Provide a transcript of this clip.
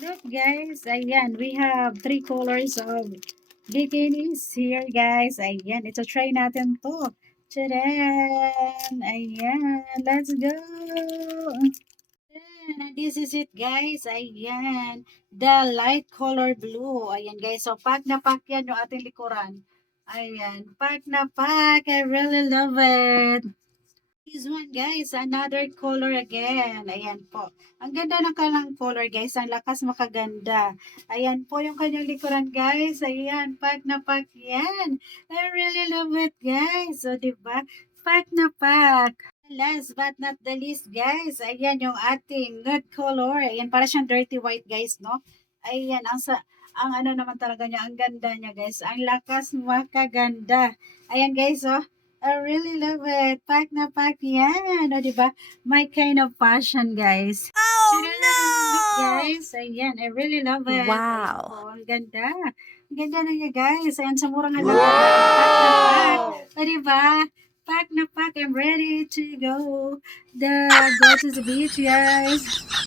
Look guys, ayan, we have three colors of bikinis here guys. Ayan, ito try natin to. Tcharam! Ayan, let's go! Ayan, and this is it guys. Ayan, the light color blue. Ayan guys, so pack na pack yan yung ating likuran. Ayan, pack na pack. I really love it. This one guys, another color again. Ayan po. Ang ganda ng kalang color guys. Ang lakas makaganda. Ayan po yung kanyang likuran guys. Ayan, pack na pack yan. I really love it guys. So, diba? Pack na pack. Last but not the least guys. Ayan yung ating nude color. Ayan, para siyang dirty white guys, no? Ayan, ang ano naman talaga niya, ang ganda niya guys. Ang lakas makaganda. Ayan guys, oh. I really love it. Pack na pack yan. O, diba? My kind of passion, guys. Oh, no! Look, guys. Ayan, I really love it. Ayan Wow. po, ang ganda. Ang ganda na niya, guys. Ayan, sa murang halaga. Pack na pack. O, diba? Pack na pack. I'm ready to go. Go to the beach, guys.